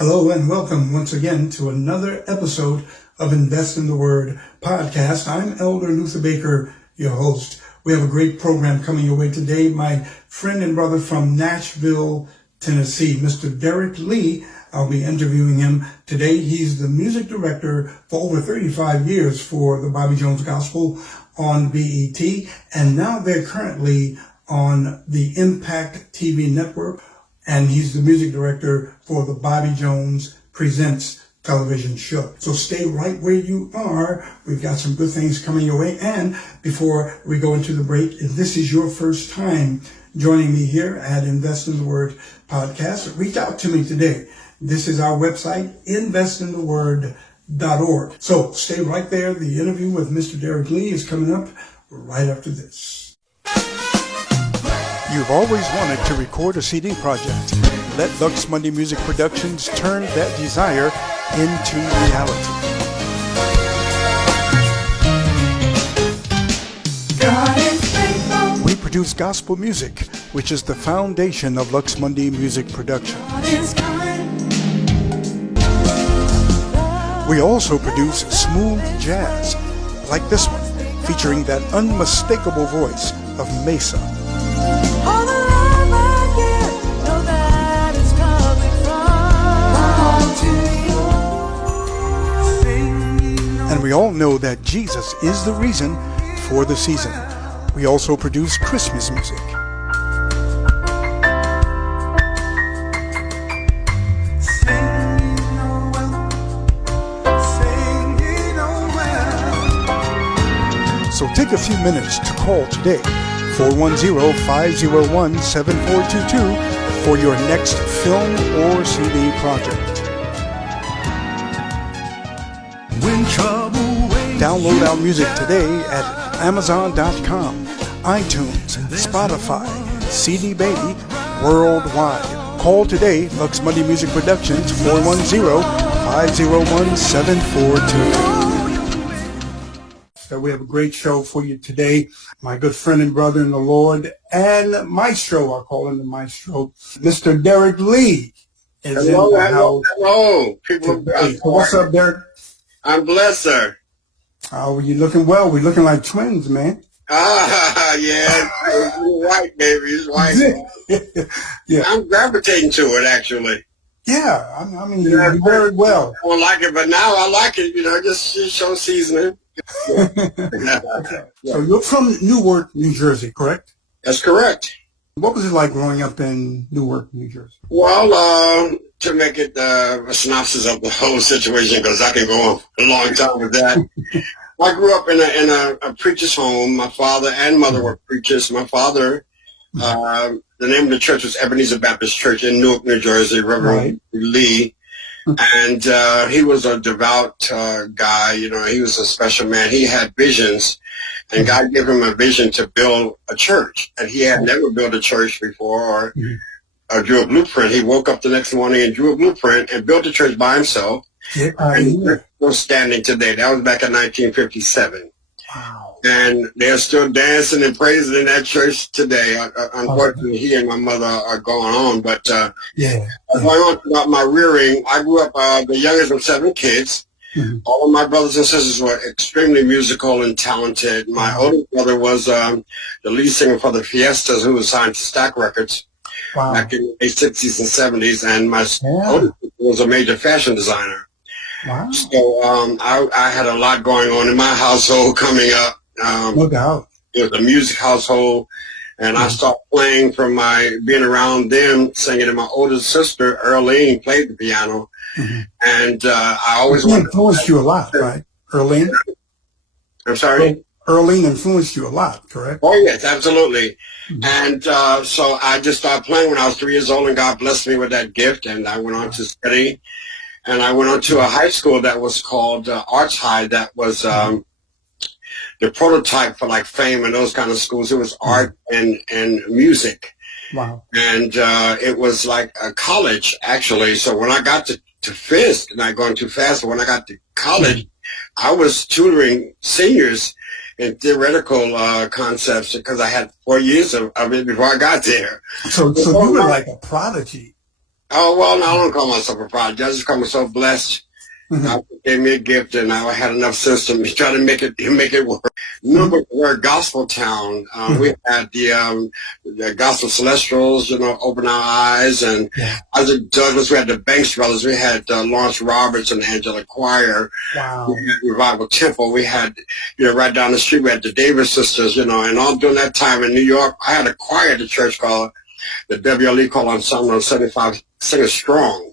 Hello and welcome once again to another episode of Invest in the Word podcast. I'm Elder Luther Baker, your host. We have a great program coming your way today. My friend and brother from Nashville, Tennessee, Mr. Derrick Lee. I'll be interviewing him today. He's the music director for over 35 years for the Bobby Jones Gospel on BET, and now they're currently on the Impact TV network. And he's the music director for the Bobby Jones Presents television show. So stay right where you are. We've got some good things coming your way. And before we go into the break, if this is your first time joining me here at Invest in the Word podcast, reach out to me today. This is our website, investintheword.org. So stay right there. The interview with Mr. Derrick Lee is coming up right after this. You've always wanted to record a CD project. Let Lux Monday Music Productions turn that desire into reality. God is faithful. We produce gospel music, which is the foundation of Lux Monday Music Productions. God is kind. We also produce smooth jazz, like this one, featuring that unmistakable voice of Mesa. And we all know that Jesus is the reason for the season. We also produce Christmas music. So take a few minutes to call today, 410-501-7422 for your next film or CD project. Download our music today at Amazon.com, iTunes, Spotify, CD Baby, worldwide. Call today, Lux Monday Music Productions, 410-501-7422. So we have a great show for you today. My good friend and brother in the Lord and Maestro, I call him the Maestro, Mr. Derrick Lee is in the house. Hello. People, what's up, Derrick? I'm blessed, sir. Oh, you looking well. We're looking like twins, man. Yeah. You're white, baby. It's white. Yeah. I'm gravitating to it, actually. Yeah. I mean, you're very well. I don't like it, but now I like it. Just show seasoning. Okay. So you're from Newark, New Jersey, correct? That's correct. What was it like growing up in Newark, New Jersey? Well, to make it a synopsis of the whole situation, because I can go on a long time with that. I grew up in a preacher's home. My father and mother were preachers. My father, the name of the church was Ebenezer Baptist Church in Newark, New Jersey, Reverend Lee. And he was a devout guy. He was a special man. He had visions, and God gave him a vision to build a church. And he had never built a church before or drew a blueprint. He woke up the next morning and drew a blueprint and built a church by himself. And they're still standing today. That was back in 1957. Wow. And they're still dancing and praising in that church today. Unfortunately, he and my mother are going on. But going on about my rearing, I grew up the youngest of 7 kids. All of my brothers and sisters were extremely musical and talented. My oldest brother was the lead singer for the Fiestas, who was signed to Stack Records back in the 60s and 70s. And my oldest was a major fashion designer. Wow. So I had a lot going on in my household coming up. No doubt. It was a music household, and I started playing from being around them, singing to my older sister, Earlene, played the piano. And I always influenced you a lot, right? Earlene? I'm sorry? Earlene influenced you a lot, correct? Oh, yes, absolutely. And so I just started playing when I was 3 years old, and God blessed me with that gift, and I went on to study. And I went on to a high school that was called Arts High. That was the prototype for like Fame and those kind of schools. It was art and music. Wow. And it was like a college, actually. So when I got to Fisk, not going too fast, but when I got to college, I was tutoring seniors in theoretical concepts because I had 4 years of it before I got there. So you were like a prodigy. Oh, well, no, I don't call myself a prodigy. I just call myself blessed. God gave me a gift, and I had enough sense to try to make it work. Remember, we're a gospel town. We had the Gospel Celestials, open our eyes, and I was at Douglas. We had the Banks Brothers. We had Lawrence Roberts and Angela Choir. Wow. We had Revival Temple. We had, right down the street, we had the Davis Sisters. And all during that time in New York, I had a choir at the church called the WLE called Ensemble 75 Singers Strong.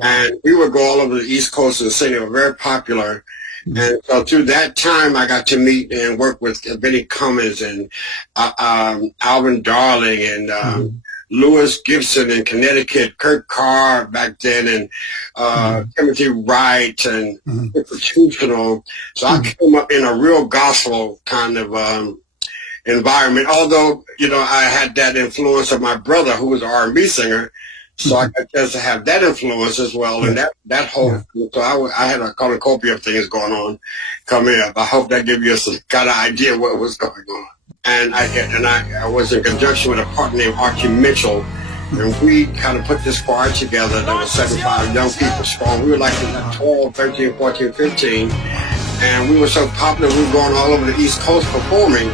And we would go all over the East Coast and sing. They were very popular. And so through that time, I got to meet and work with Benny Cummins and Alvin Darling and Lewis Gibson in Connecticut, Kurt Carr back then, and Timothy Wright and Promotional. So I came up in a real gospel kind of environment. Although, I had that influence of my brother, who was an R&B singer. So I got a chance to have that influence as well, and that whole. So I had a cornucopia of things going on coming up. I hope that gives you some kind of idea what was going on. And I was in conjunction with a partner named Archie Mitchell, and we kind of put this choir together. There were 75 young people strong. We were like 12, 13, 14, 15, and we were so popular. We were going all over the East Coast performing.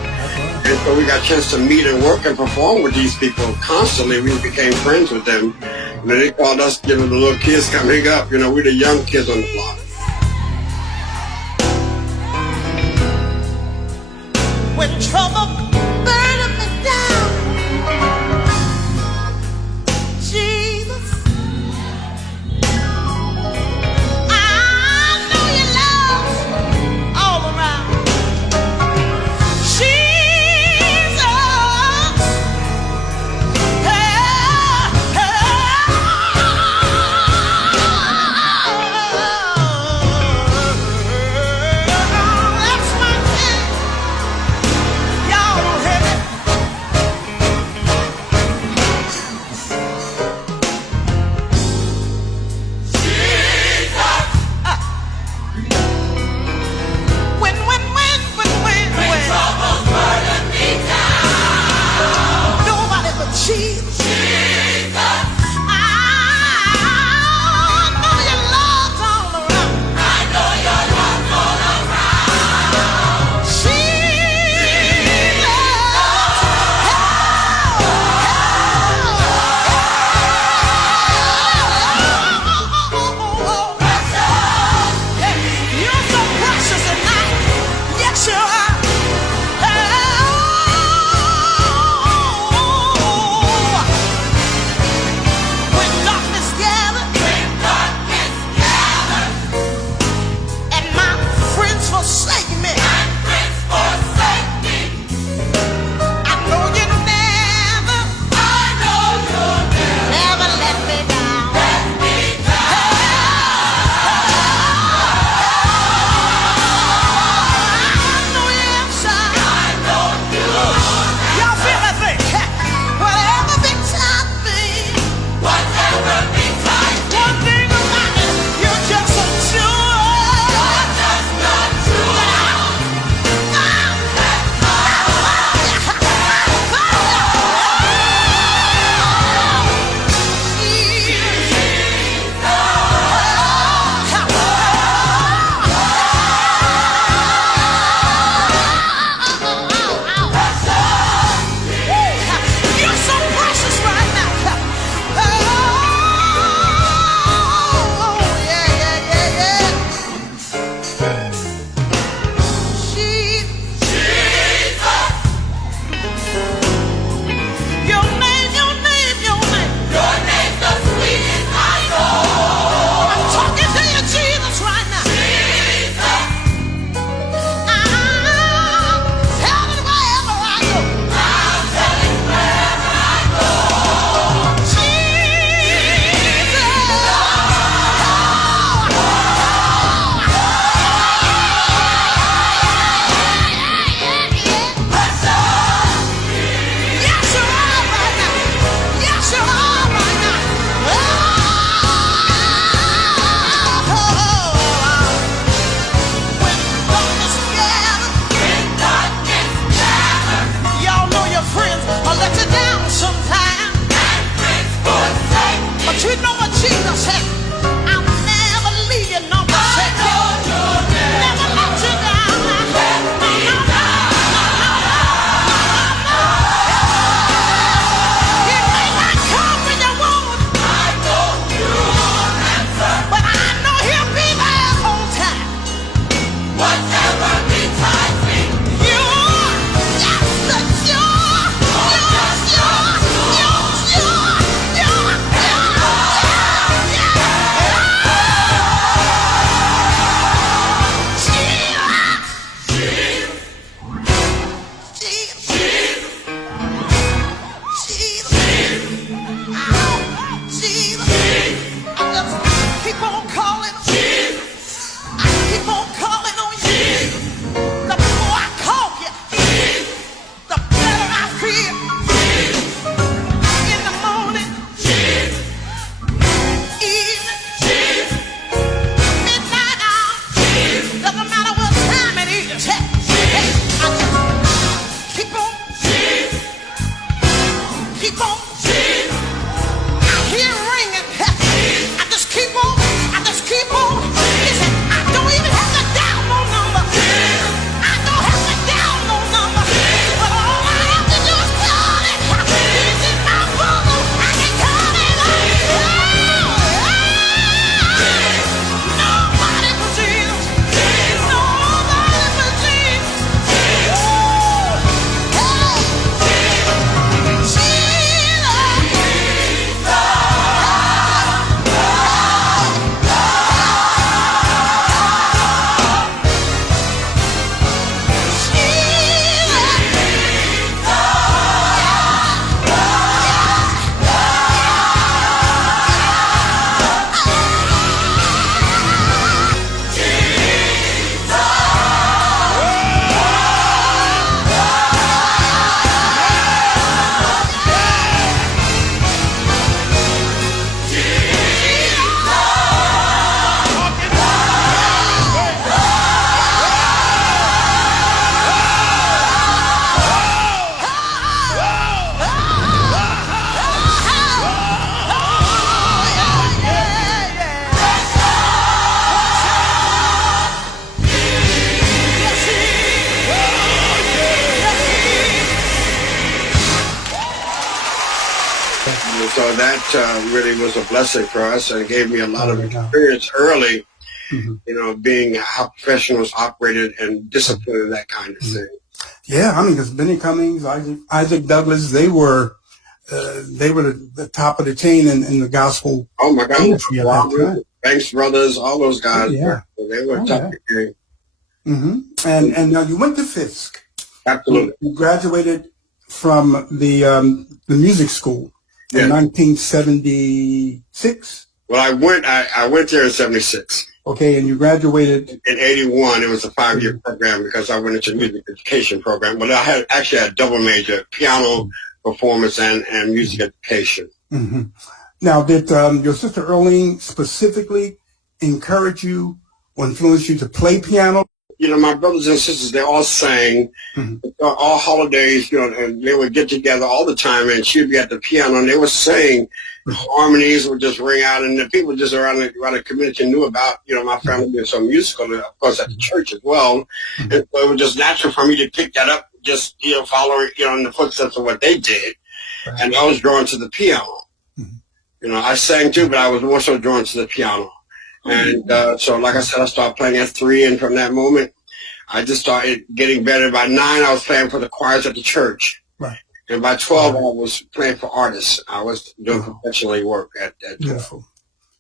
And so we got a chance to meet and work and perform with these people constantly. We became friends with them. And then they called us, the little kids coming up. We're the young kids on the block. When trouble burning me down, Jesus, I know your love's all around. Y'all so that really was a blessing for us and gave me a lot of Oh, yeah. experience early, Mm-hmm. being how professionals operated and discipline and that kind of thing. Yeah, I mean, because Benny Cummings, Isaac Douglas, they were the top of the chain in the gospel Oh my God, industry at that time. Banks Brothers, all those guys, Oh, yeah. they were Oh, top yeah. of the game. Mm-hmm. And now you went to Fisk. Absolutely. You graduated from the music school in Yeah. 1976. Well, I went there in 76. Okay, and you graduated. In 81, it was a 5-year program because I went into music education program. But I had a double major, piano, performance, and music education. Mm-hmm. Now, did your sister Earlene specifically encourage you or influence you to play piano? My brothers and sisters, they all sang, all holidays, and they would get together all the time, and she'd be at the piano, and they would sing. Harmonies would just ring out, and the people just around the community knew about, my family being so musical, and of course at the church as well. And so it was just natural for me to pick that up, just, following, in the footsteps of what they did. Right. And I was drawn to the piano. I sang too, but I was more so drawn to the piano. And so, like I said, I started playing at 3, and from that moment, I just started getting better. By 9, I was playing for the choirs at the church. Right. And by 12, I was playing for artists. I was doing professional work at Beautiful.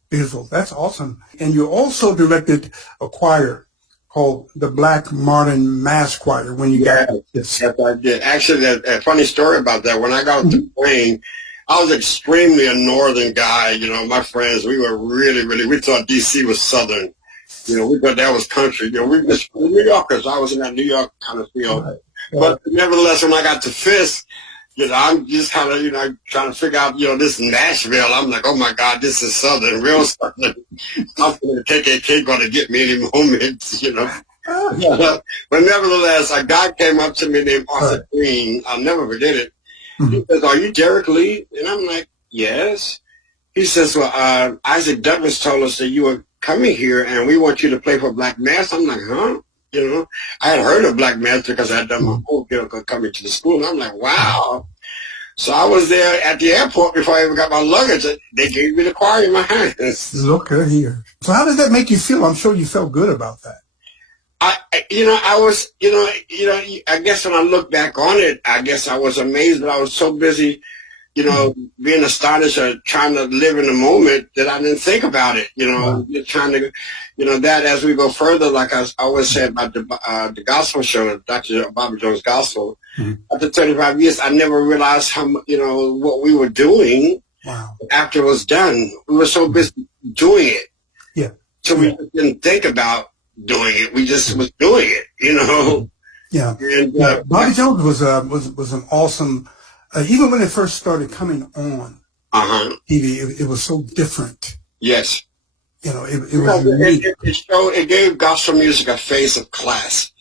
Beautiful. That's awesome. And you also directed a choir called the Black Martin Mass Choir when you got this. Yes, I did. Actually, a funny story about that. When I got to playing, I was extremely a northern guy. My friends, we were we thought D.C. was southern. We thought that was country. We were New Yorkers. I was in that New York kind of feel. Right. But nevertheless, when I got to Fisk, I'm just kind of, trying to figure out, this Nashville. I'm like, oh my God, this is southern, real southern. I'm going to take a cake going to get me any moment, But nevertheless, a guy came up to me named Arthur Green. I'll never forget it. He says, are you Derrick Lee? And I'm like, yes. He says, well, Isaac Douglas told us that you were coming here and we want you to play for Black Mass. I'm like, huh? I had heard of Black Mass because I had done my whole coming to the school. And I'm like, wow. So I was there at the airport before I even got my luggage. They gave me the choir in my hands. Look here. So how does that make you feel? I'm sure you felt good about that. I was, I guess when I look back on it, I guess I was amazed, but I was so busy, being astonished or trying to live in the moment that I didn't think about it, trying to, that as we go further, like I always said about the gospel show, Dr. Bobby Jones Gospel, after 35 years, I never realized how, what we were doing after it was done. We were so busy doing it. Yeah. So we didn't think about doing it. We just was doing it, Yeah. And, Bobby Jones was an awesome, even when it first started coming on TV, it was so different. Yes. It was unique. It gave gospel music a face of class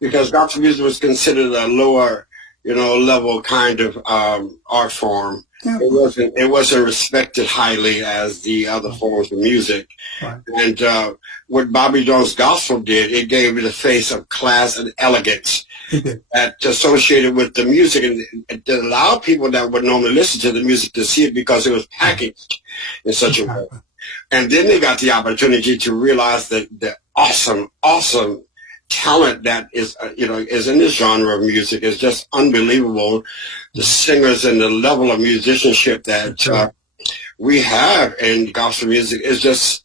because gospel music was considered a lower, level kind of art form. Yeah. It wasn't respected highly as the other forms of music. Right. And what Bobby Jones Gospel did, it gave it a face of class and elegance that associated with the music, and it allowed people that would normally listen to the music to see it because it was packaged in such a way. And then they got the opportunity to realize that the awesome talent that is in this genre of music is just unbelievable. The singers and the level of musicianship that we have in gospel music is just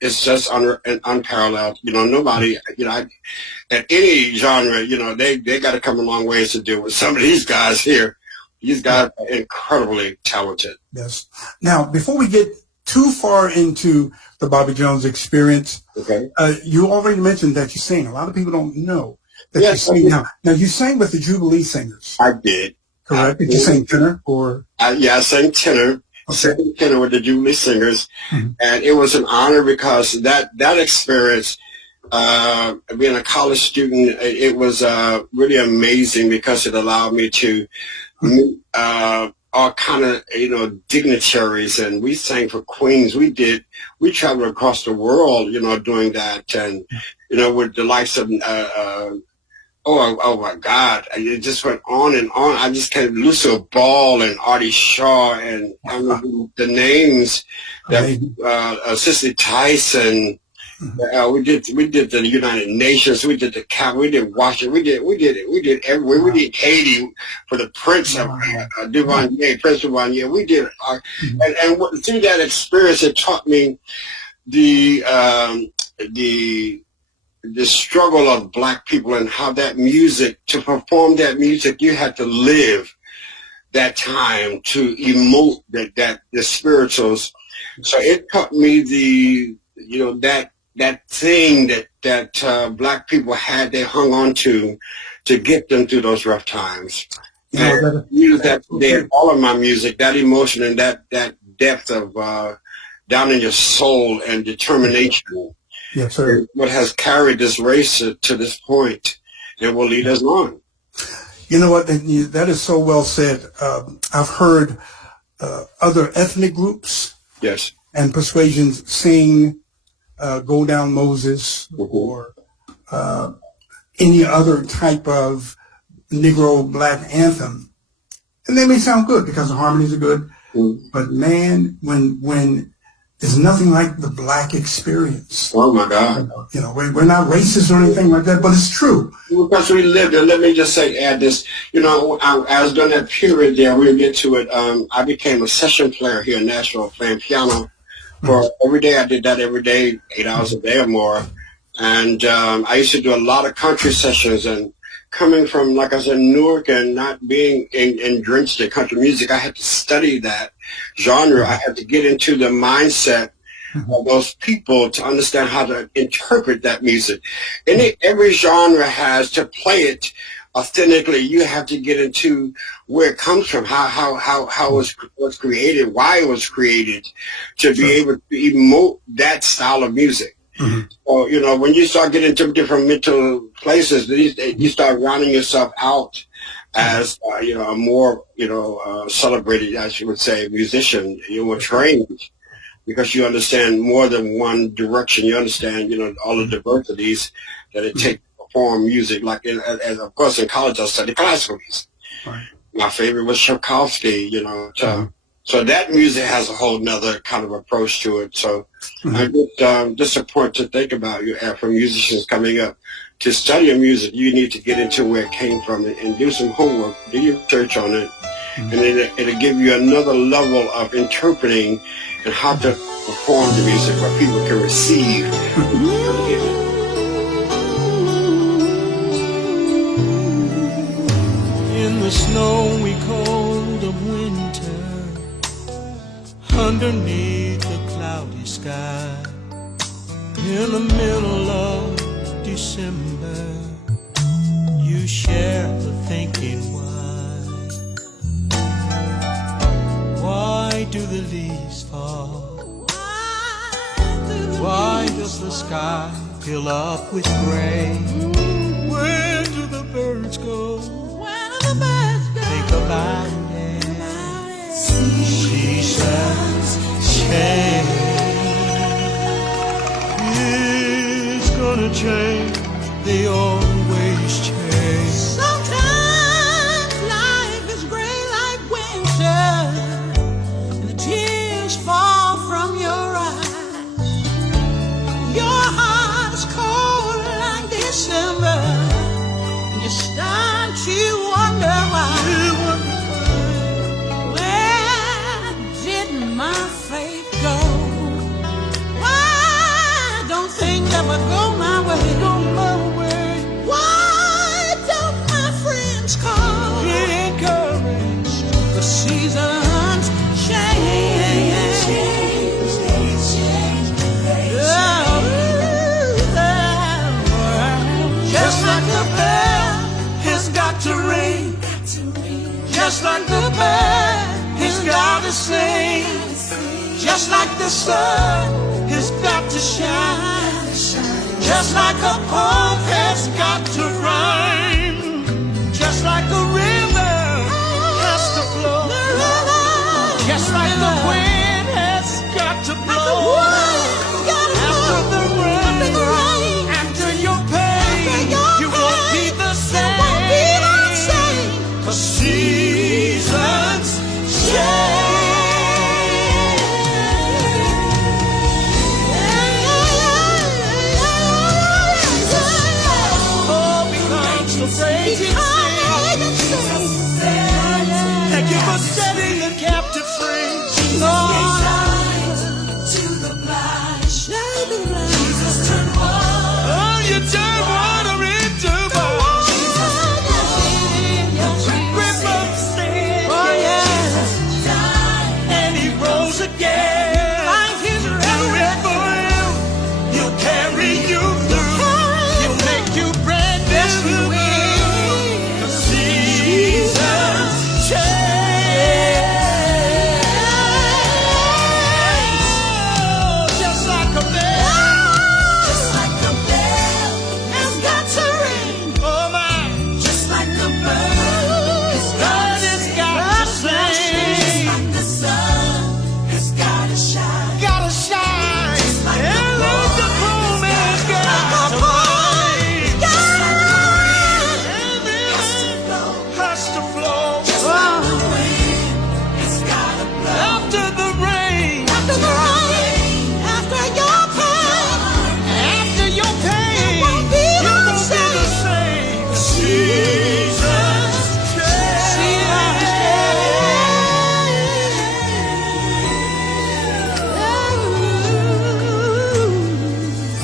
unparalleled. Nobody, at any genre, they got to come a long ways to deal with some of these guys here. These guys are incredibly talented. Yes. Now, before we get too far into the Bobby Jones experience, you already mentioned that you sing. A lot of people don't know that you sing. Now you sang with the Jubilee Singers. I did. Correct. Did you sing tenor or? I sang tenor. Sang tenor with the Jubilee Singers, and it was an honor because that experience, being a college student, it was really amazing because it allowed me to meet all kind of dignitaries, and we sang for queens. We traveled across the world, doing that, and with the likes of Oh my God! It just went on and on. I just came Lucille Ball and Artie Shaw and I mean, the names that Cicely Tyson. We did the United Nations. We did the Cap. We did Washington. We did everywhere. We did Haiti for the Prince of Duvalier, Prince Duvalier. We did, through that experience, it taught me the struggle of Black people and how that music, to perform that music, you had to live that time to emote the spirituals. So it taught me that thing that Black people had, they hung on to get them through those rough times. And use that in all of my music, that emotion and that depth of down in your soul and determination. Yes, sir. What has carried this race to this point and will lead us on. You know what? That is so well said. I've heard other ethnic groups, yes, and persuasions sing "Go Down Moses" or any other type of Negro Black anthem, and they may sound good because the harmonies are good. But man, when there's nothing like the Black experience. Oh my God! You know, we're not racist or anything like that, but it's true. Because we lived it. Let me just add this. You know, I was during that period there. We'll get to it. I became a session player here in Nashville, playing piano for every day. I did that every day, 8 hours a day or more. And I used to do a lot of country sessions. And coming from, like I said, Newark and not being drenched in country music, I had to study that genre. I had to get into the mindset of those people to understand how to interpret that music. Every genre has, to play it authentically, you have to get into where it comes from, how it was created, why it was created, to be able to emote that style of music. So, you know, when you start getting to different mental places, you start rounding yourself out as, a more, celebrated, I should say, musician. You're more trained because you understand more than one direction. You understand, all the diversities that it takes to perform music. Like, as of course, in college, I studied classical music. Right. My favorite was Tchaikovsky, So that music has a whole nother kind of approach to it. So I just a point to think about for musicians coming up. To study your music, you need to get into where it came from and do some homework, do your research on it, and it'll give you another level of interpreting and how to perform the music where people can receive. In the snowy cold of winter, underneath the cloudy sky, in the middle of December, you share the thinking why do the leaves fall? Why does the sky fill up with gray? Where do the birds go? Think about it. Seasons change. It's gonna change. They always change. Sometimes life is gray like winter, and the tears fall from your eyes. Your heart is cold like December, and you start to wonder why. Where did my faith go? Why don't things ever go my way? Why don't my friends call? Get encouraged. The seasons change. Just like the bell has got to ring, just like the bird has got to sing, just like the sun has got to shine, just like a poem has got to rhyme, just like a river has to flow, just like the wind has got to blow. After the rain, after your pain, you won't be the same. afraid to sing. Thank you for setting the captive free. To the blind, Jesus turned water. Oh, you turned water into wine. Jesus river sin. Oh yeah. And he rose again. Like his resurrection. He'll carry you through. He'll make you brand new. 'Cause Jesus changed. Just like a bell. Just like a bell has got to ring. Oh my. Just like a bird, his God has got to sing. Just like the sun, has got to shine. Gotta shine. Just like the moon has got to rain. Just like the rain has to flow. Just like the wind, it's gotta blow. After the rain, after your pain, it won't be the same. Jesus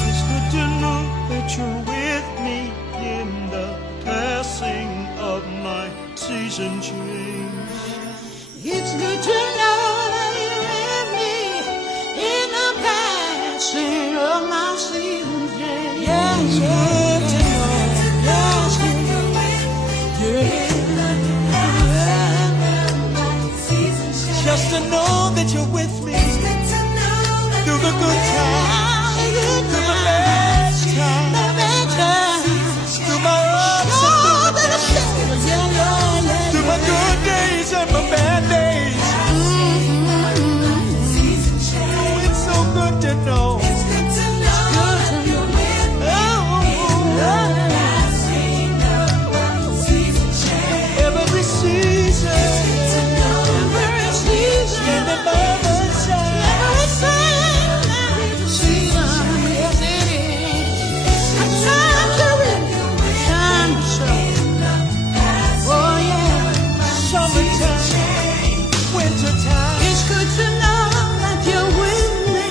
It's good to know that you're with me in the passing of my season change. It's good to know that you're with me in the passing of my season change. Yeah, yeah, to know. Yes, you're with me in the passing of my season change. Just to know that you're with me through the good times, through the bad times, through my ups and downs, through my good days and my bad days. Oh, it's so good to know. It's good to know you're with me. Every season, every season, every moment, every season, yes it is. I time to oh yeah, summertime, wintertime. It's good to know that you're with me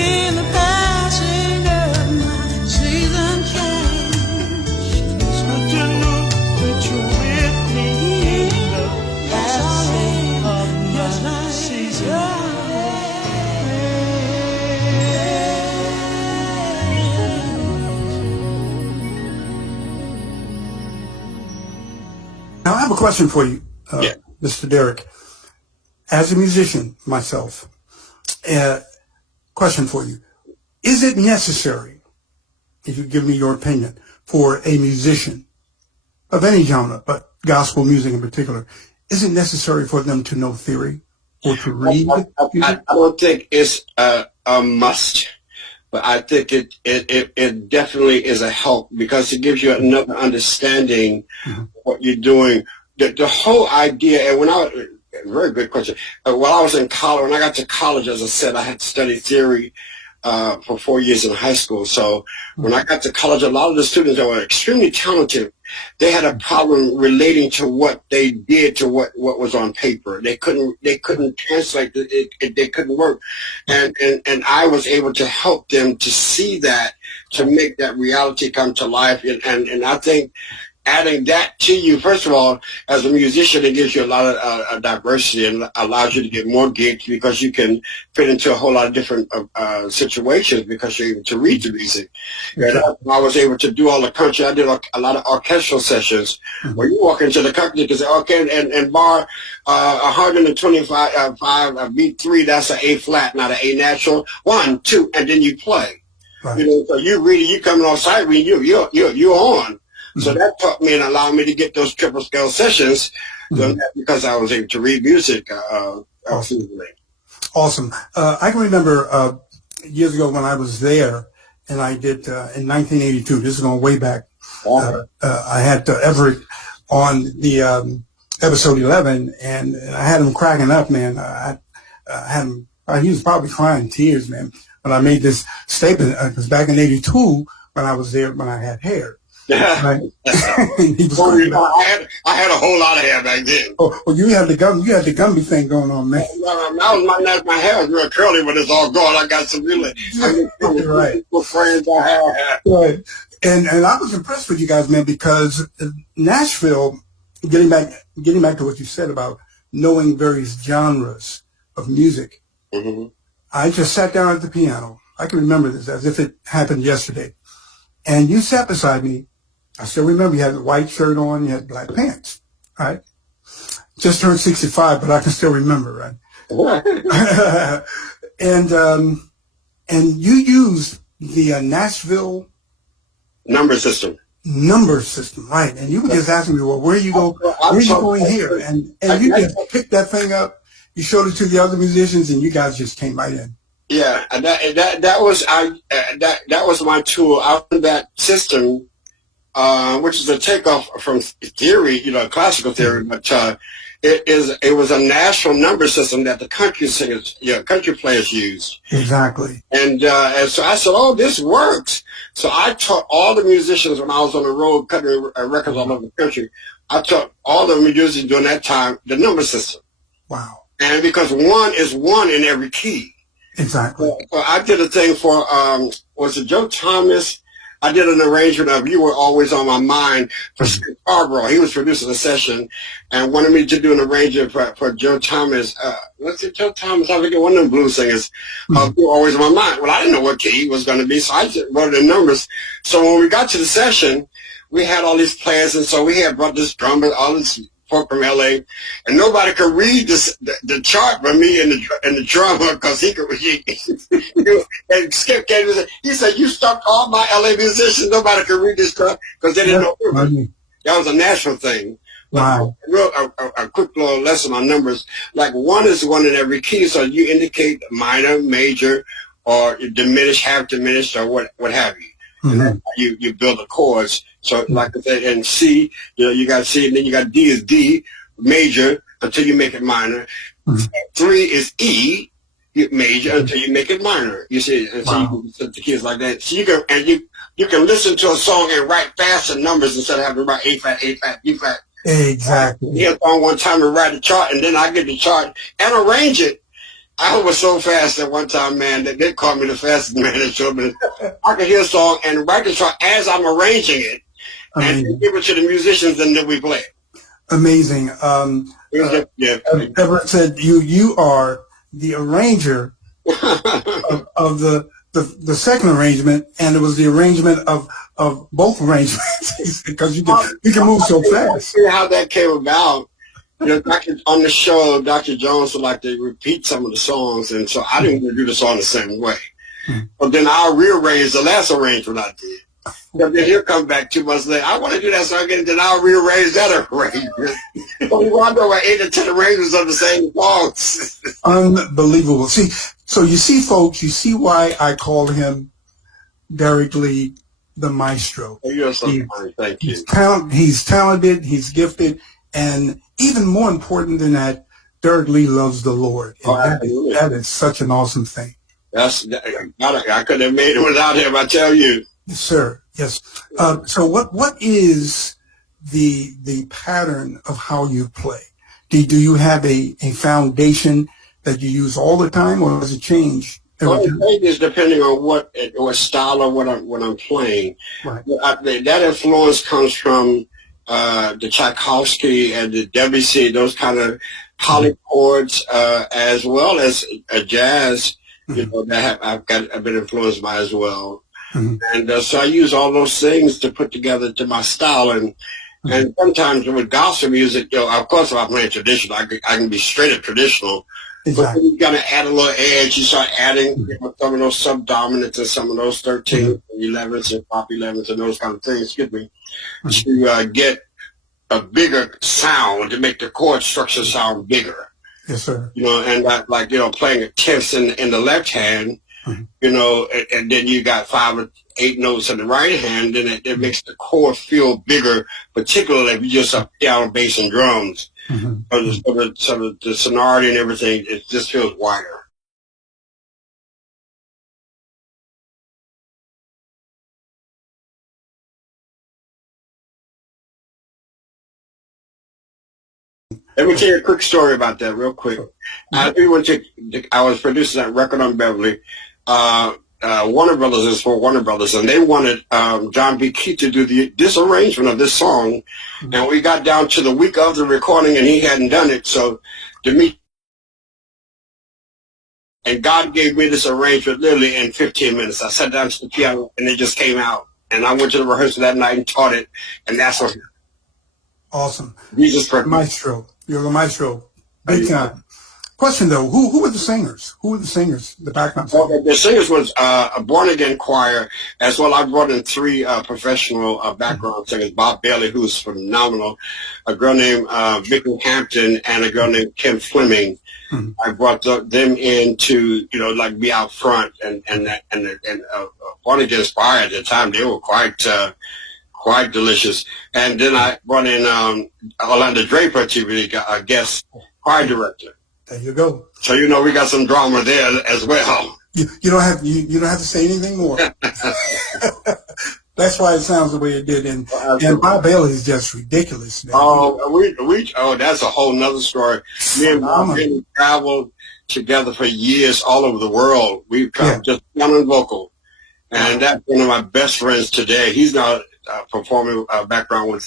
in the passing of my season change. It's good to know that you're with me in the passing of my season. Now, I have a question for you, Yeah. Mr. Derrick. As a musician myself, question for you. Is it necessary, if you give me your opinion, for a musician of any genre, but gospel music in particular, is it necessary for them to know theory or to read? I don't think it's a must, but I think it definitely is a help because it gives you another understanding of what you're doing. The whole idea, and very good question. While I was in college, when I got to college, as I said, I had to study theory for 4 years in high school. So when I got to college, a lot of the students that were extremely talented, they had a problem relating to what they did to what was on paper. They couldn't translate it. They couldn't work. And I was able to help them to see that, to make that reality come to life. And I think adding that to you, first of all, as a musician, it gives you a lot of diversity and allows you to get more gigs because you can fit into a whole lot of different situations because you're able to read the music. And I was able to do all the country. I did a lot of orchestral sessions where you walk into the country and say, okay, and bar 125 beat 3, that's an A flat, not an A natural. 1, 2, and then you play. Right. You know, so you coming on site reading, you're on. So that taught me and allowed me to get those triple scale sessions because I was able to read music. Awesome. I can remember years ago when I was there, and I did in 1982. This is going way back. I had Everett on the episode 11, and I had him cracking up, man. I had him. He was probably crying tears, man, when I made this statement. Because back in '82, when I was there, when I had hair. Right? He was Well, cracking up. I had a whole lot of hair back then. Oh, well, you had the Gumby thing going on, man. That was my hair was real curly, but it's all gone. I got some really Right. friends I have. Right. And I was impressed with you guys, man, because Nashville, getting back to what you said about knowing various genres of music, Mm-hmm. I just sat down at the piano. I can remember this as if it happened yesterday. And you sat beside me. I still remember you had a white shirt on, you had black pants, right? Just turned 65, but I can still remember, right? And you used the Nashville Number system. number system, right? And you were just asking me, well, where are you going here? And you just picked that thing up, you showed it to the other musicians, and you guys just came right in. Yeah, and that was my tool. I learned that system, which is a takeoff from theory, classical theory, but it was a national number system that the country singers, country players used. Exactly. And so I said, oh, this works. So I taught all the musicians when I was on the road cutting records all over the country. I taught all the musicians during that time the number system. Wow. And because one is one in every key. Exactly. So I did a thing for, was it Joe Thomas? I did an arrangement of You Were Always on My Mind for Skip Scarborough. He was producing a session and wanted me to do an arrangement for Joe Thomas. What's it, Joe Thomas? I forget, one of them blues singers. You Were Always on My Mind. Well, I didn't know what key he was going to be, so I just wrote the numbers. So when we got to the session, we had all these players, and so we had brought this drummer, all this folk from LA, and nobody could read the chart but me and the drummer, because he could read. And Skip came and said, he said, you stumped all my LA musicians. Nobody could read this chart because they didn't know. That was a national thing. Wow. A quick little lesson on numbers. Like one is one in every key, so you indicate minor, major, or diminish, half diminished, or what have you. And that's how you build the chords. So like I said, and C, you got C, and then you got D is D, major, until you make it minor. 3 is E, major, until you make it minor. You see, and so you can set the keys like that. So you can listen to a song and write faster numbers instead of having to write A flat, A flat, B flat. Exactly. I hit on one time to write the chart, and then I get the chart and arrange it. I was so fast at one time, man, that they called me the fastest man in show business. I could hear a song and write the chart as I'm arranging it, and give it to the musicians, and then we play it. Amazing. Everett said you are the arranger of the second arrangement, and it was the arrangement of both arrangements because you can move so fast. How that came about. On the show, Dr. Jones would like to repeat some of the songs, and so I didn't want to do the song the same way. But then I'll rearrange the last arrangement I did. But then he'll come back 2 months later. I want to do that song again, then I'll rearrange that arrangement. But we wound up with 8 or 10 arrangements of the same songs. Unbelievable. See, so you see, folks, you see why I call him Derrick Lee, the maestro. Oh, you're so kind. Thank you. He's talented, he's gifted, and even more important than that, Derrick Lee loves the Lord. And that is such an awesome thing. I couldn't have made it without him, I tell you. Yes, sir. Yes. So what is the pattern of how you play? Do you have a foundation that you use all the time, or does it change? Well, it changes depending on what style or what I'm playing. Right. That influence comes from the Tchaikovsky and the Debussy, those kind of polychords, as well as jazz. That I've been influenced by as well. And so I use all those things to put together to my style. And sometimes with gospel music, of course, if I'm playing traditional, I can be straight up traditional. Exactly. But then you got to add a little edge. You start adding some of those subdominants and some of those 13th and 11th and pop 11th and those kind of things, to get a bigger sound, to make the chord structure sound bigger. Yes, sir. And playing a tenths in the left hand, and then you got 5 or 8 notes in the right hand, then it makes the chord feel bigger, particularly if you just have piano, bass, and drums. So the sonority and everything, it just feels wider. Let me tell you a quick story about that real quick. I was producing that record on Beverly. Warner Brothers is for Warner Brothers, and they wanted John B. Keith to do this arrangement of this song. And we got down to the week of the recording, and he hadn't done it. So to me, and God gave me this arrangement literally in 15 minutes. I sat down to the piano, and it just came out. And I went to the rehearsal that night and taught it, and that's what. Awesome. Jesus Christ. Maestro. You're the maestro. Big time. Question though, who were the singers? Who were the singers? The background singers? Okay, the singers was a born again choir as well. I brought in 3 professional background singers: Bob Bailey, who's phenomenal, a girl named Vicky Hampton, and a girl named Kim Fleming. I brought them in to like be out front and born again choir at the time. They were quite delicious. And then I brought in Orlando Draper to be a guest choir director. There you go. So we got some drama there as well. You don't have to say anything more. That's why it sounds the way it did. And Bob Bailey is just ridiculous, man. Oh, that's a whole nother story. Me and Bob Bailey traveled together for years all over the world. We've come just piano and vocal, and that's one of my best friends today. He's now performing background with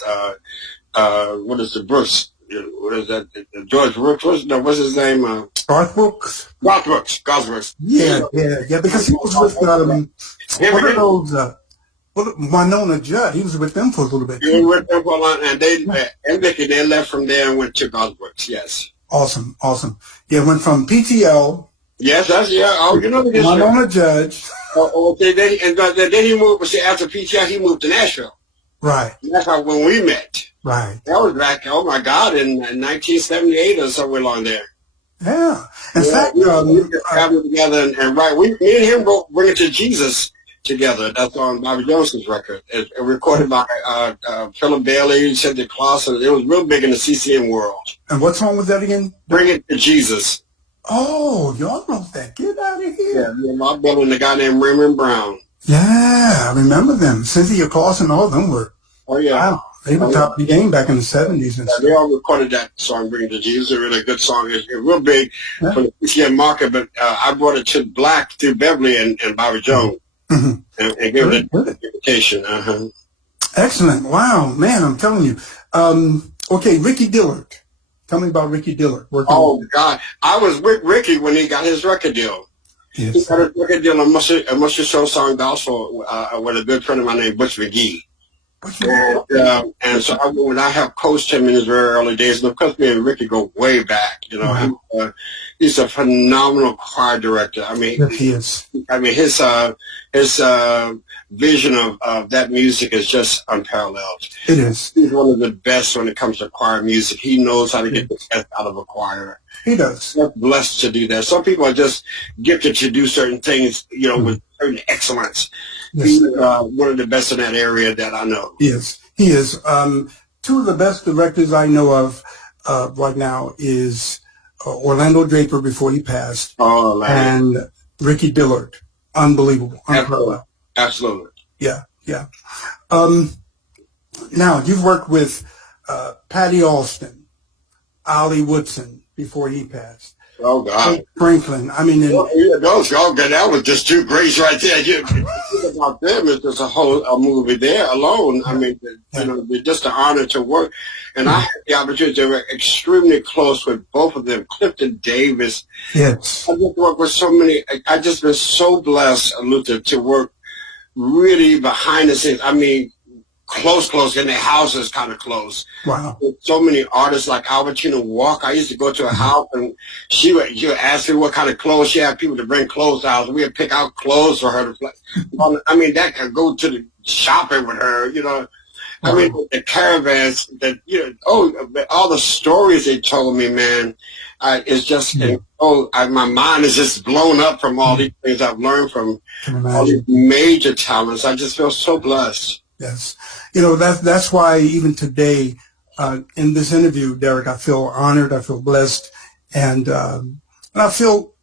what is the Brooks? What is that? George Brooks? What's his name? Garth Brooks. Garth Brooks. Yeah. Because he was with one of those. Winona Judd. He was with them for a little bit. He was with them for a long, and Vicky, they left from there and went to Garth Brooks. Yes. Awesome. Yeah, went from PTL. Yes, that's Oh, the history. Winona Judd. Okay, then he moved. See, after PTL, he moved to Nashville. Right. And that's how when we met. Right. That was back, oh my God, in 1978 or somewhere along there. Yeah. In fact, we traveled together and me and him wrote Bring It to Jesus together. That's on Bobby Jones's record. It recorded by Philip Bailey, Cynthia Clausen. It was real big in the CCM world. And what song was that again? Bring It to Jesus. Oh, y'all wrote that. Get out of here. Yeah, Bob Bailey and a guy named Raymond Brown. Yeah, I remember them. Cynthia Clausen, all of them were. Oh, yeah. Wow. They were top of the game back in the 70s and stuff. They all recorded that song, Bring It to Jesus. It's a really good song. It's real big for the CCM market, but I brought it to black through Beverly and Bobby Jones and gave it an invitation. Excellent. Wow, man, I'm telling you. Okay, Ricky Dillard. Tell me about Ricky Dillard. Oh, God. I was with Ricky when he got his record deal. Yes. He got his record deal on Musher Show Song Gospel with a good friend of mine named Butch McGee. And so when I have coached him in his very early days, and of course me and Ricky go way back, he's a phenomenal choir director. I mean, yes, he is. I mean, his vision of that music is just unparalleled. It is. He's one of the best when it comes to choir music. He knows how to get the best out of a choir. He does. They're blessed to do that. Some people are just gifted to do certain things, with certain excellence. Yes. He's one of the best in that area that I know. Yes, he is. 2 of the best directors I know of right now is Orlando Draper before he passed, and Ricky Dillard. Unbelievable. Absolutely. Yeah. Now, you've worked with Patty Alston, Ollie Woodson before he passed. Oh, God. Franklin. I mean, that was just 2 greats right there. You think about them, it's just a movie there alone. I mean, just an honor to work. And I had the opportunity to work extremely close with both of them. Clifton Davis. Yes. I just worked with so many. I just been so blessed, Luther, to work really behind the scenes. I mean, close, and their house is kind of close. Wow. With so many artists like Albertina Walker. I used to go to a house and she would ask me what kind of clothes she had people to bring clothes out. We would pick out clothes for her to play. I mean, that could go to the shopping with her, I mean, the caravans that, all the stories they told me, man, it's just, my mind is just blown up from all these things I've learned from all these major talents. I just feel so blessed. Yes. That's why even today, in this interview, Derrick, I feel honored, I feel blessed, and I feel,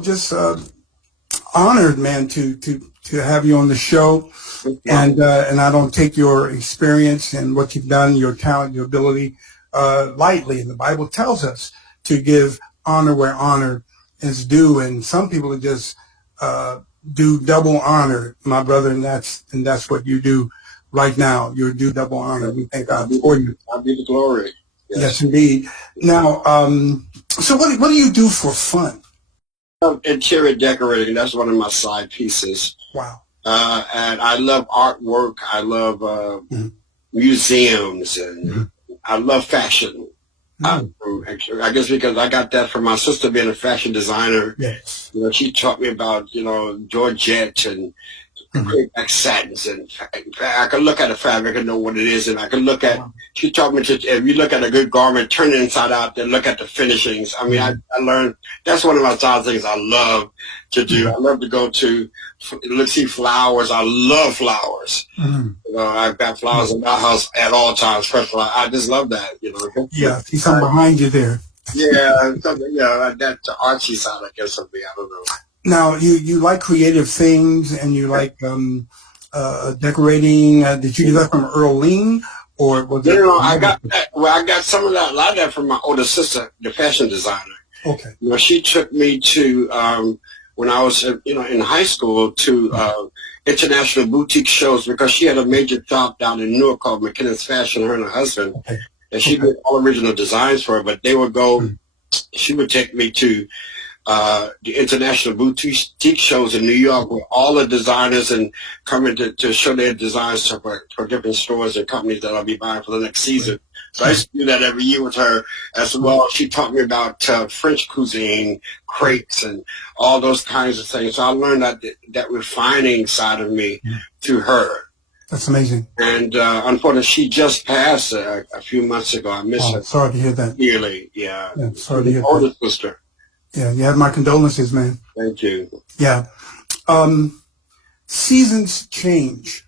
just honored, man, to have you on the show. And I don't take your experience and what you've done, your talent, your ability, lightly. And the Bible tells us to give honor where honor is due. And some people just do double honor, my brother, and that's what you do right now. You do double honor. We thank God for you. I'll be the glory. Yes, indeed. Now, so what do you do for fun? Interior decorating. That's one of my side pieces. Wow. And I love artwork. I love museums, and I love fashion. I guess because I got that from my sister being a fashion designer. Yes. You know, she taught me about, Georgette and back satins, and I could look at a fabric and know what it is, and I could look at. She taught me to, if you look at a good garment, turn it inside out, then look at the finishings. I mean, I learned. That's one of my top things I love to do. I love to go to see flowers. I love flowers. I've got flowers in my house at all times. Fresh flowers. I just love that. Yeah, see something behind you there. Yeah, something. That artsy side, I guess, of me. I don't know. Now, you like creative things, and you like decorating. Did you do that from Earl Lean, or was it? I got that. Well, I got some of that, a lot of that from my older sister, the fashion designer. Okay. She took me to when I was, in high school to international boutique shows, because she had a major shop down in Newark called McKinnon's Fashion. Her and her husband, and she did all original designs for her. But they would go. She would take me to the international boutique shows in New York, with all the designers and coming to show their designs for different stores and companies that I'll be buying for the next season. So I used to do that every year with her as well. She taught me about French cuisine, crepes, and all those kinds of things. So I learned that refining side of me through her. That's amazing. And unfortunately, she just passed a few months ago. I miss her. Sorry to hear that. Dearly, yeah. Sorry to hear that. Older sister. Yeah, you have my condolences, man. Thank you. Yeah. Seasons change.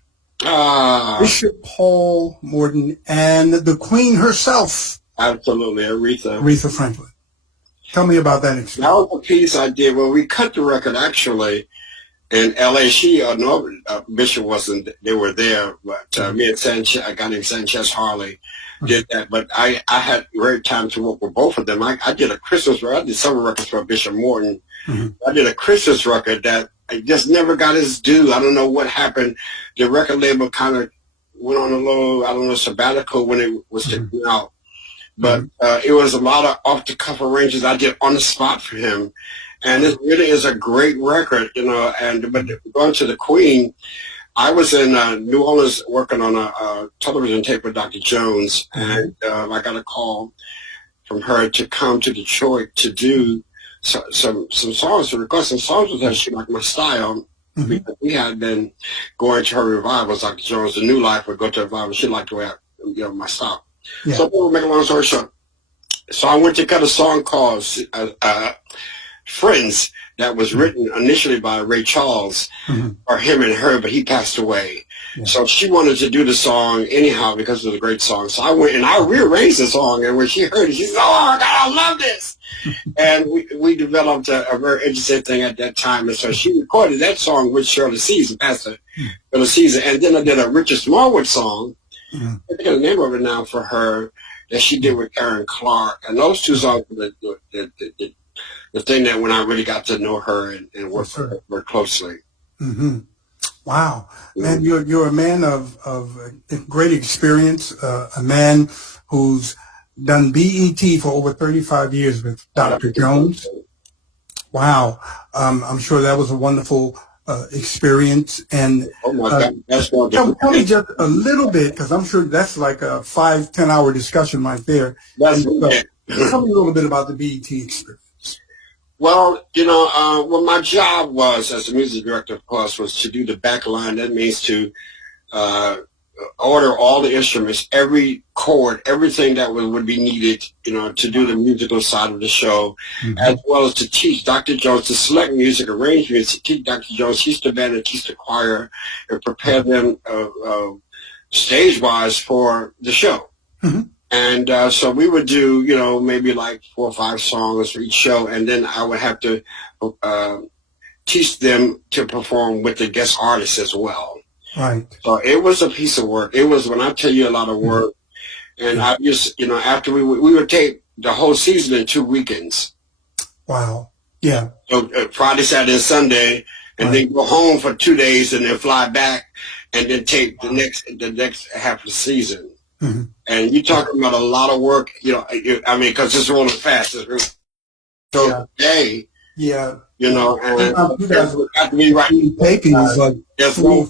Bishop Paul Morton and the Queen herself. Absolutely, Aretha. Aretha Franklin. Tell me about that experience. That was a piece I did. Well, we cut the record actually in L.A. Bishop wasn't. They were there, but me and Sanchez, a guy named Sanchez Harley, did that. But I had great time to work with both of them. I did a Christmas record. I did several records for Bishop Morton. I did a Christmas record that I just never got his due. I don't know what happened. The record label kind of went on a little, sabbatical when it was taken out. But it was a lot of off-the-cuff arrangements I did on the spot for him. And it really is a great record, but going to the Queen, I was in New Orleans working on a television tape with Dr. Jones, and I got a call from her to come to Detroit to do some songs, to record some songs with her. She liked my style. Because we had been going to her revivals. Dr. Jones, The New Life, would go to revival. She liked the way my style. Yeah. So we'll make a long story short. So I went to cut a song called Friends that was written initially by Ray Charles, or him and her, but he passed away. Yeah. So she wanted to do the song anyhow because it was a great song. So I went and I rearranged the song, and when she heard it, she said, "Oh my God, I love this!" And we developed a very interesting thing at that time. And so she recorded that song with Shirley Caesar, Pastor Shirley Caesar, and then I did a Richard Smallwood song. I think the name of it now for her that she did with Karen Clark, and those two songs were the thing that when I really got to know her and work with her more closely. Wow. Man, you're a man of great experience, a man who's done BET for over 35 years with Dr. Jones. Wow. I'm sure that was a wonderful experience. And oh my God. That's tell me just a little bit, because I'm sure that's like a 5-10 hour discussion right there. Tell me a little bit about the BET experience. Well, what my job was as a music director, of course, was to do the back line. That means to order all the instruments, every chord, everything that would be needed, to do the musical side of the show, as well as to teach Dr. Jones to select music, arrange music, teach Dr. Jones, teach the band and teach the choir, and prepare them stage-wise for the show. And so we would do, maybe like 4 or 5 songs for each show, and then I would have to teach them to perform with the guest artists as well. Right. So it was a piece of work. It was, when I tell you, a lot of work. And I just, after we would tape the whole season in 2 weekends. Wow. Yeah. So Friday, Saturday, and Sunday, and then go home for 2 days, and then fly back, and then tape the next half of the season. Mm-hmm. And you're talking about a lot of work, because it's rolling fast. So today, and you guys got to be right. Taping is like there's no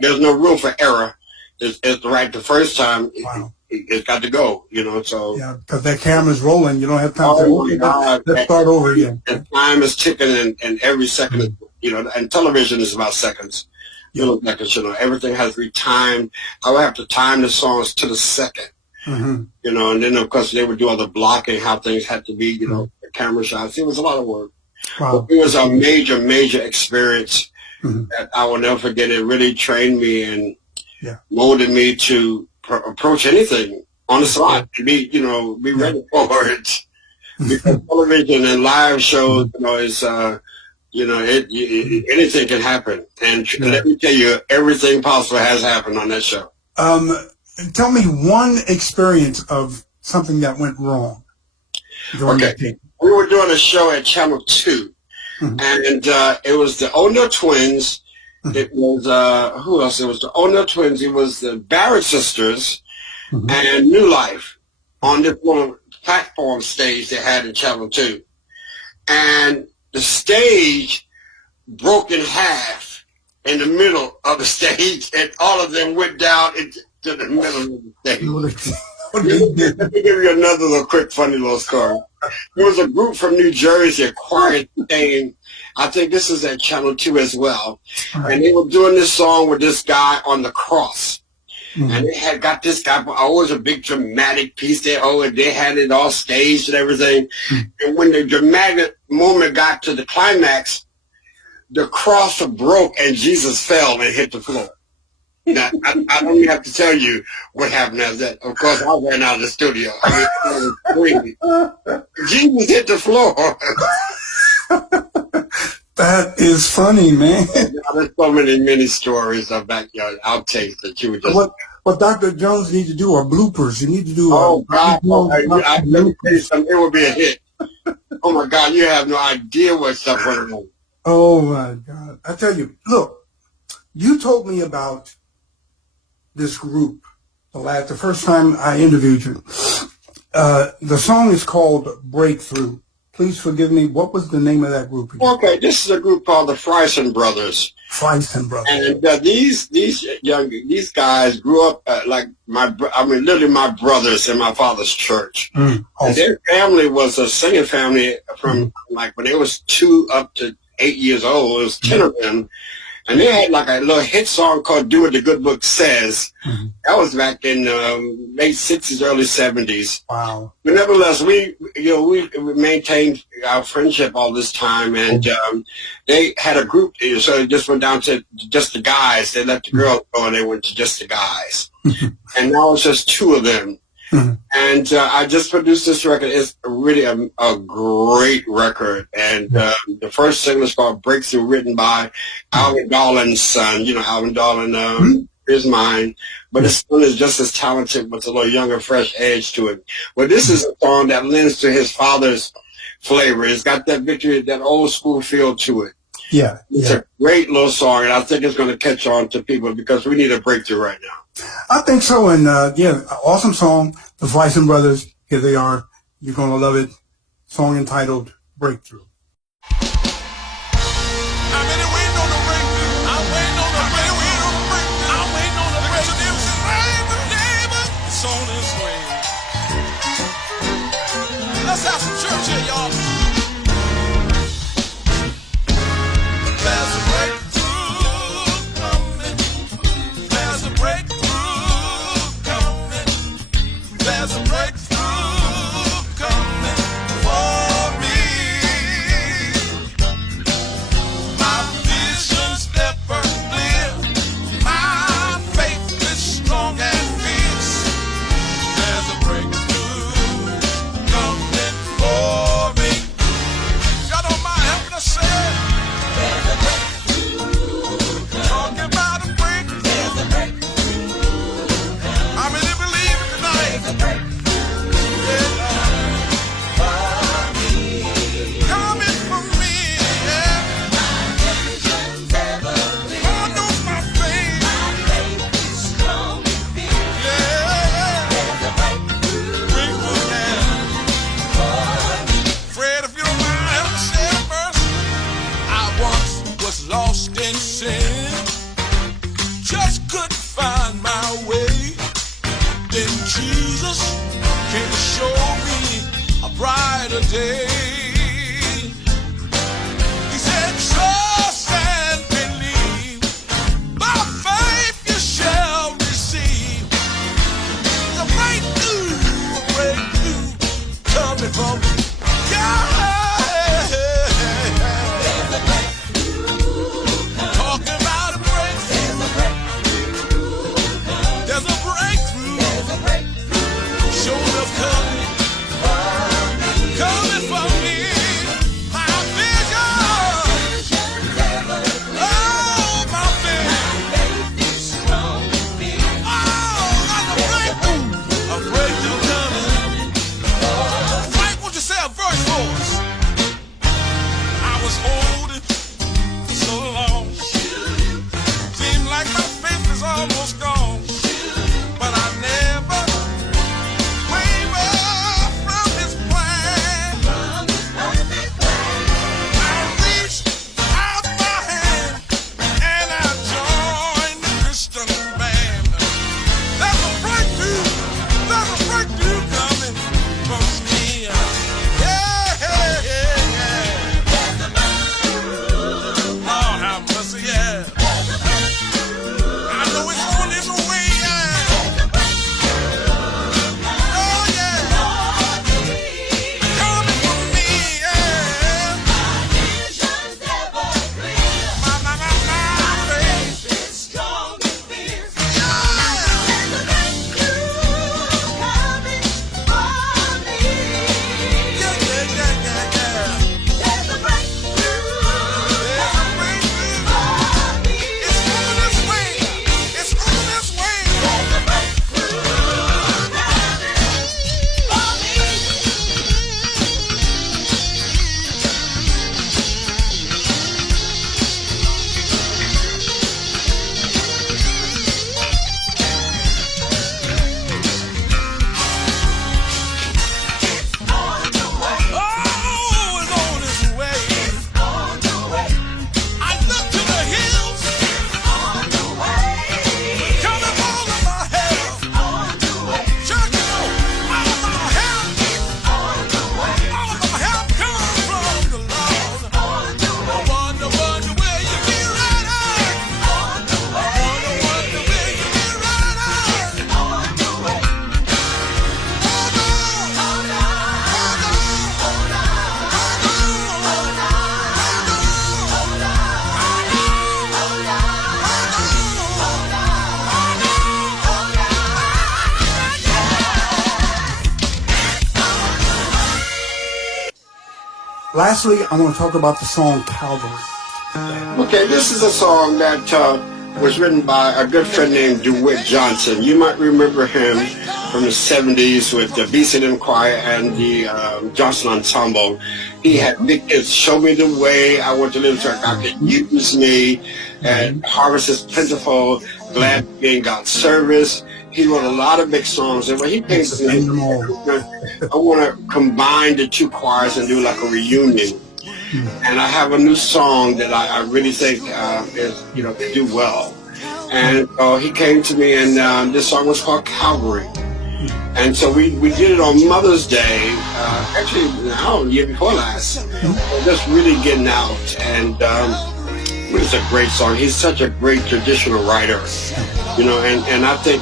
room for error. It's right the first time. Wow. It's got to go, so. Yeah, because that camera's rolling. You don't have time to let's start over again. And time is ticking, and every second, and television is about seconds. Milliseconds, everything has to be timed. I would have to time the songs to the second, and then, of course, they would do all the blocking, how things had to be, the camera shots. It was a lot of work. Wow. But it was a major, major experience that I will never forget. It really trained me and molded me to approach anything on the spot, to be, be ready for it. Because television and live shows, is, anything can happen. And let me tell you, everything possible has happened on that show. Tell me one experience of something that went wrong. Okay. We were doing a show at Channel 2, and it was the O'Neill twins. It was, who else? It was the O'Neill twins. It was the Barrett sisters and New Life on this little platform stage they had in Channel 2. And the stage broke in half in the middle of the stage, and all of them went down into the middle of the stage. Let me give you another little quick, funny little story. There was a group from New Jersey, a choir thing. I think this is at Channel 2 as well. And they were doing this song with this guy on the cross. And they had got this guy, always a big dramatic piece there. And they had it all staged and everything. And when the dramatic moment got to the climax, the cross broke and Jesus fell and hit the floor. Now, I don't even have to tell you what happened after that. Of course, I ran out of the studio. Jesus hit the floor. That is funny, man. There's so many stories of backyard outtakes that you would just. What Dr. Jones needs to do are bloopers. You need to do. God! Let me tell you something. It would be a hit. Oh my God! You have no idea what stuff went on. Oh my God! I tell you, look, you told me about this group the first time I interviewed you. The song is called Breakthrough. Please forgive me. What was the name of that group again? Okay, this is a group called the Friesen Brothers. Friesen Brothers. And these guys grew up literally my brothers in my father's church. Awesome. And their family was a singing family from like when they was 2 up to 8 years old. It was 10 of them. And they had like a little hit song called Do What the Good Book Says. That was back in late 60s, early 70s. Wow. But nevertheless, we maintained our friendship all this time. And they had a group, so it just went down to just the guys. They let the girls go and they went to just the guys. And now it's just 2 of them. And I just produced this record. It's really a great record. And the first single is called Breakthrough, written by Alvin Darlin's son. Alvin Darlin is mine. But his son is just as talented with a little younger, fresh edge to it. Well, this is a song that lends to his father's flavor. It's got that old school feel to it. Yeah. It's a great little song, and I think it's going to catch on to people because we need a breakthrough right now. I think so. And awesome song. The Friesen Brothers, here they are. You're going to love it. Song entitled Breakthrough. Let's have some church here, y'all. There's a breakthrough coming. There's a breakthrough coming. There's a breakthrough coming for me. Jesus came to show me a brighter day. He said, trust and believe. By faith you shall receive. The breakthrough coming from God. Talking about a breakthrough. There's a breakthrough. Showing up coming from me. My vision. Oh, my faith is strong. Oh, like a breakthrough coming. Frank, won't you say a verse for us? I was holding for so long. Seemed like my faith is almost gone. But I never wavered from his plan. I reached out my hand and I joined the Christian band. There's a breakthrough coming from me. Yeah. Lord have mercy, yeah. I know it's on its way, yeah. Oh, yeah. Coming from me, yeah. My faith is strong and fierce. Lastly, I want to talk about the song Calvary. Okay, this is a song that was written by a good friend named DeWitt Johnson. You might remember him from the 70s with the BCM Choir and the Johnson Ensemble. He had big hits, Show Me the Way, I Want to Live so God Can Use Me, and Harvest is Plentiful, Glad to Be in God's Service. He wrote a lot of big songs, and when he came to me, I want to combine the two choirs and do like a reunion. And I have a new song that I really think is, could do well. And he came to me, and this song was called Calvary. And so we did it on Mother's Day, actually, the year before last. Just really getting out, and it's a great song. He's such a great traditional writer, and I think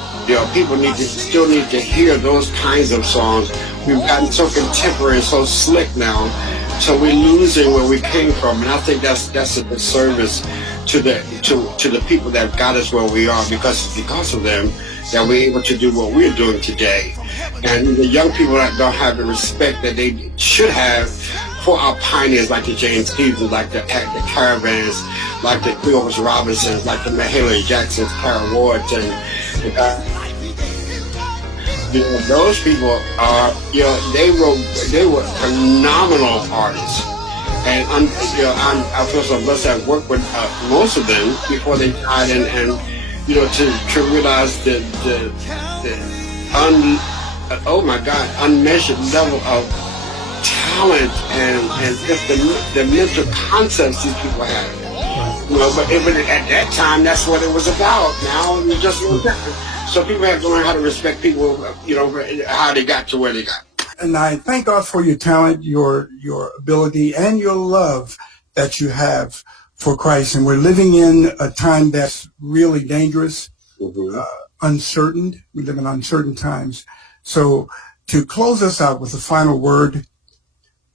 people still need to hear those kinds of songs. We've gotten so contemporary and so slick now, so we're losing where we came from, and I think that's a disservice to the people that got us where we are, because of them that we're able to do what we're doing today. And the young people that don't have the respect that they should have for our pioneers, like the James Stevens, like the Caravans, like the Cleopas Robinsons, like the Mahalia Jacksons, Kara Wards, and those people are, they were phenomenal artists. And I feel so blessed to have worked with most of them before they died, and to realize the unmeasured level of talent and just the mental concepts these people had. But at that time, that's what it was about. Now it's just no different. So people have to learn how to respect people, how they got to where they got. And I thank God for your talent, your ability, and your love that you have for Christ. And we're living in a time that's really dangerous, uncertain. We live in uncertain times. So to close us out with a final word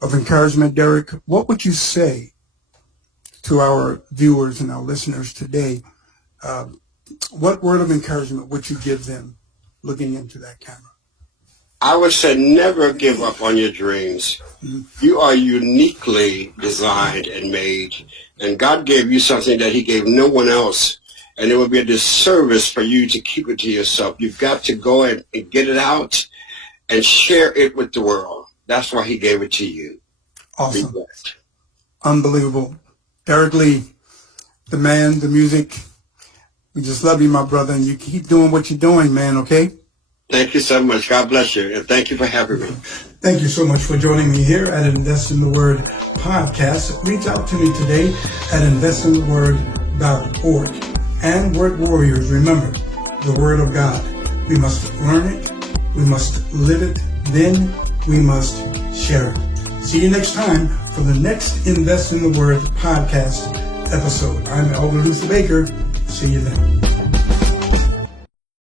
of encouragement, Derrick, what would you say to our viewers and our listeners today? What word of encouragement would you give them looking into that camera? I would say never give up on your dreams. You are uniquely designed and made, and God gave you something that he gave no one else, and it would be a disservice for you to keep it to yourself. You've got to go and get it out and share it with the world. That's why he gave it to you. Awesome. Unbelievable. Derrick Lee, the man, the music. We just love you, my brother, and you keep doing what you're doing, man, okay? Thank you so much. God bless you, and thank you for having me. Thank you so much for joining me here at Invest in the Word podcast. Reach out to me today at investintheword.org. And Word Warriors, remember, the Word of God. We must learn it, we must live it, then we must share it. See you next time for the next Invest in the Word podcast episode. I'm Elder Luther Baker. See you then.